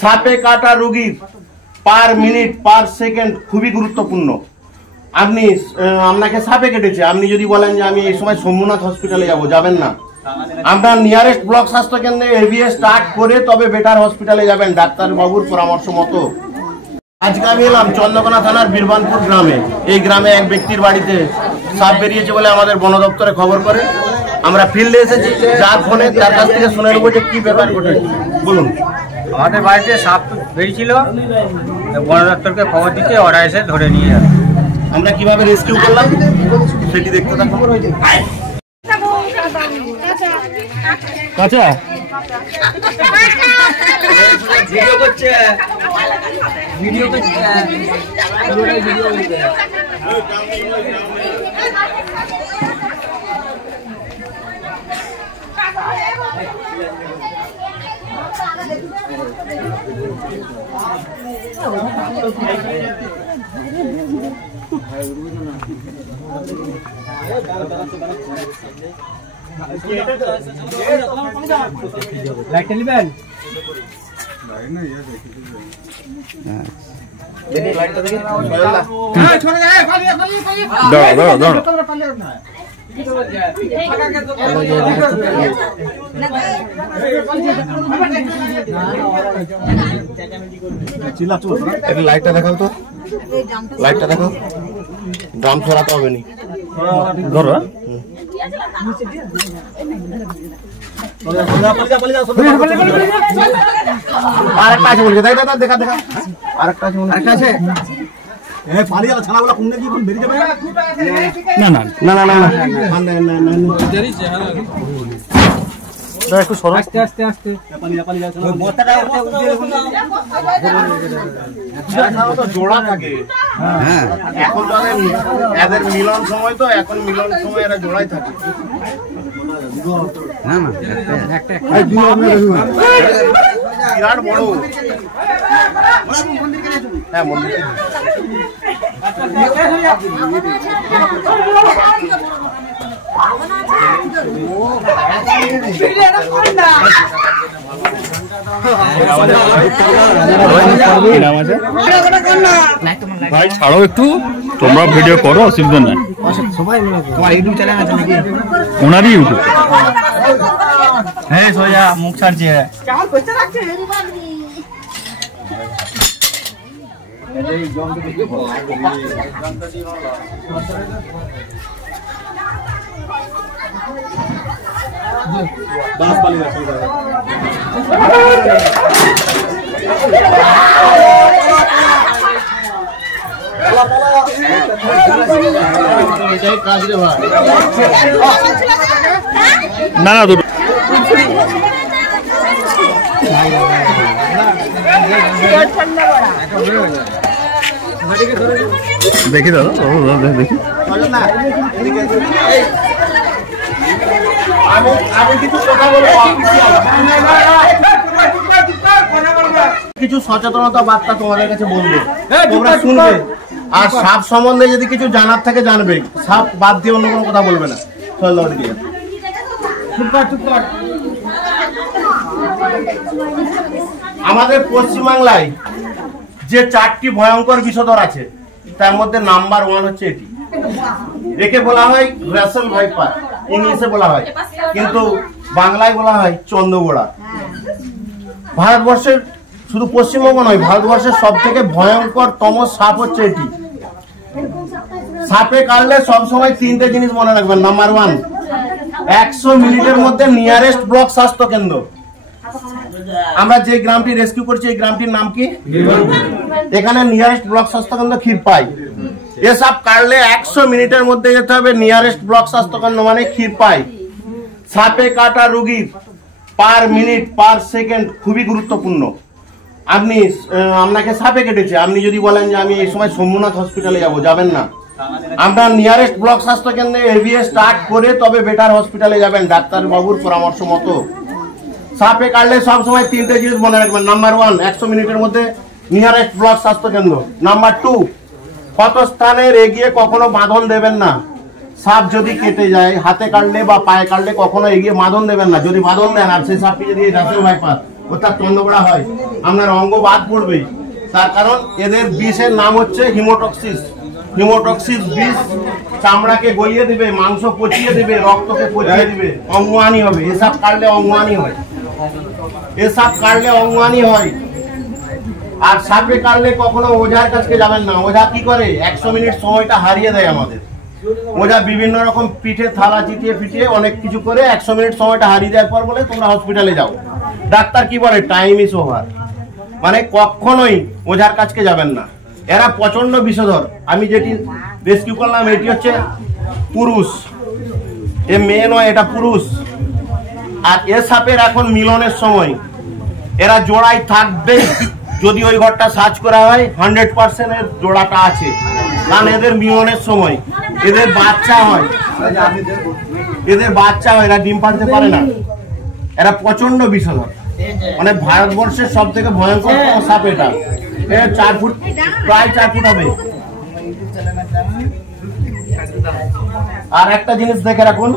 সাপে কাটা রোগীর পার মিনিট পার সেকেন্ড খুবই গুরুত্বপূর্ণ। আপনাকে সাপে কেটেছে, আপনি যদি বলেন যে আমি এই সময় সোমনাথ হসপিটালে যাবেন না। আপনার নিয়ারেস্ট ব্লক স্বাস্থ্য কেন্দ্রে এভিএস স্টার্ট করে তবে বেটার হসপিটালে যাবেন ডাক্তার বাবুর পরামর্শ মতো। আজকে আমি এলাম চন্দ্রকোনা থানার বীরবানপুর গ্রামে। এই গ্রামে এক ব্যক্তির বাড়িতে সাপ বেরিয়েছে বলে আমাদের বন দপ্তরে খবর করে আমরা ফিল্ডে এসেছি। যার ফোনে তার কাছ থেকে শুনে নেবো যে কি ব্যাপার ঘটেছে। বলুন। আমাদের বাড়িতে সাপ বেরিয়েছিল, বন দপ্তরকে খবর দিতে ওরা এসে ধরে নিয়ে যাবে। আমরা কিভাবে রেস্কিউ করলাম সেটি দেখতে থাকুন। কাঁচা ভিডিও করছে, ভিডিও করছে। লাইট নিবেন? দেখি লাইটটা দেখি। দাঁড়া লাইটটা দেখাও তো, লাইটটা দেখাও। ড্রাম ছড়াতে হবে নি, ধরো। আরেকটা আছে বলছে, দেখা দেখা দেখা আরেকটা আছে, আরেকটা আছে। না না না না না একটু সরো। আস্তে আস্তে আস্তে জোড়া থাকে। হ্যাঁ, এখন তো এদের মিলন সময়, তো এখন মিলন সময় এরা জোড়াই থাকে। না না বিরাট বড়। হ্যাঁ, মন্দির ভাই ছাড়ো একটু, তোমরা ভিডিও করো, অসুবিধা নাই। ওনারই ইউটিউব। হ্যাঁ, সোজা মুখ ছাড়ছে। না না দুটো দেখি দাদা, দেখি। কিছু সচেতনতা বার্তা তোমাদের কাছে বলবো, তোমরা শুনবে। আর সাপ সম্বন্ধে যদি কিছু জানার থাকে জানবে, সাপ বাদ দিয়ে অন্য কোনো কথা বলবে না। আমাদের পশ্চিমবাংলায় যে 4টি ভয়ঙ্কর বিষধর আছে তার মধ্যে নাম্বার 1 হচ্ছে এটি। একে বলা হয় রাসেল ভাইপার, ইংলিশে বলা হয়, কিন্তু বাংলায় বলা হয় চন্দ্রগোড়া। ভারতবর্ষের, শুধু পশ্চিমবঙ্গ নয়, ভারতবর্ষের সব থেকে ভয়ঙ্করতম সাপ হচ্ছে এটি। সাপে কাটলে সবসময় 3টে জিনিস মনে রাখবেন। নাম্বার 1, 100 মিনিটের মধ্যে নিয়ারেস্ট ব্লক স্বাস্থ্য কেন্দ্র। আমরা যে গ্রামটি রেস্কিউ করছি এই গ্রামটির নাম কি? এখানে নিয়ারেস্ট ব্লক স্বাস্থ্য কেন্দ্র ক্ষীরপাই। এ সাপ কাটলে 100 মিনিটের মধ্যে যেতে হবে নিয়ারেস্ট ব্লক স্বাস্থ্য কেন্দ্র, মানে ক্ষীরপাই। সাপে কাটা রোগীর পার মিনিট পার সেকেন্ড খুবই গুরুত্বপূর্ণ। আপনাকে সাপে কেটেছে, আপনি যদি বলেন যে আমি এই সময় সোমনাথ হসপিটালে যাবেন না। আপনার নিয়ারেস্ট ব্লক স্বাস্থ্য কেন্দ্রে এভিএস স্টার্ট করে তবে বেটার হসপিটালে যাবেন ডাক্তার বাবুর পরামর্শ মতো। সাপে কাটলে সবসময় 3টে জিনিস মনে রাখবেন। নাম্বার 1, 100 মিনিটের মধ্যে নিয়ারেস্ট ব্লক স্বাস্থ্য কেন্দ্র। নাম্বার 2, ক্ষতস্থানের এগিয়ে কখনো বাঁধন দেবেন না। সাপ যদি কেটে যায়, হাতে কাটলে বা পায়ে কাটলে কখনো এগিয়ে বাঁধন দেবেন না। যদি বাঁধন দেন আর সেই সাপটি যদি রাসেল ভাইপার অর্থাৎ তন্দ্রপড়া হয়, আপনার অঙ্গ বাদ পড়বে। তার কারণ এদের বিষের নাম হচ্ছে হিমোটক্সিস। হিমোটক্সিস বিষ চামড়াকে গলিয়ে দিবে, মাংস পচিয়ে দিবে, রক্তকে পচিয়ে দিবে, অঙ্গহানি হবে। এসব কাটলে অঙ্গহানি হয়, এসব কাটলে অঙ্গহানি হয়। আর সাপে কাটলে কখনো ওঝার কাছে যাবেন না। ওঝা কি করে 100 মিনিট সময়টা হারিয়ে দেয় আমাদের। ওঝা বিভিন্ন রকম পিঠে থালা চিটিয়ে ফিটিয়ে অনেক কিছু করে 100 মিনিট সময়টা হারিয়ে দেওয়ার পর বলে তোমরা হসপিটালে যাও। ডাক্তার কি বলে টাইম ইজ ওভার, মানে কখনোই ওঝার কাছে যাবেন না। এরা প্রচন্ড বিষধর। আমি যেটি রেস্কিউ করলাম এটি হচ্ছে পুরুষ, এ মেয়ে নয়, এটা পুরুষ। আর এ সাপের এখন মিলনের সময়, এরা জোড়ায় থাকবে। যদি ওই ঘরটা সার্চ করা হয় 100% এর জোড়াটা আছে, কারণ এদের মিলনের সময় এদের বাচ্চা হয়, এদের বাচ্চা হয়, এরা ডিম পাড়তে পারে না। এরা প্রচন্ড বিষধর, মানে ভারতবর্ষের সব থেকে ভয়ঙ্কর সাপ এটা। 4 ফুট, প্রায় 4 ফুট হবে। আর একটা জিনিস দেখে রাখুন,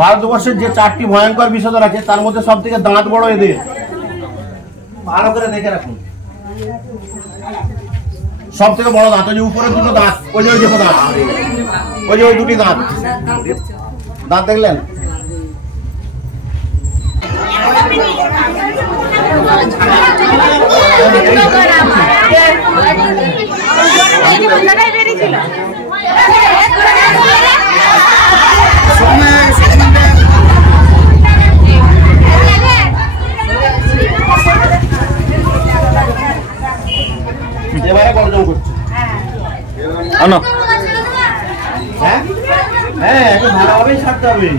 ভারতবর্ষের যে 4টি ভয়ঙ্কর বিষধর আছে তার মধ্যে সব থেকে দাঁত বড় এদের। ভালো করে দেখে রাখুন, সব থেকে বড় দাঁত, ওই যে উপরে দুটো দাঁত, ওই যে দেখো দাঁত, ওই যে ওই দুটি দাঁত, দাঁত দেখলেন? এবারে গর্জন করছে। হ্যাঁ হ্যাঁ, এখন ভালোভাবেই ছাড়তে হবে।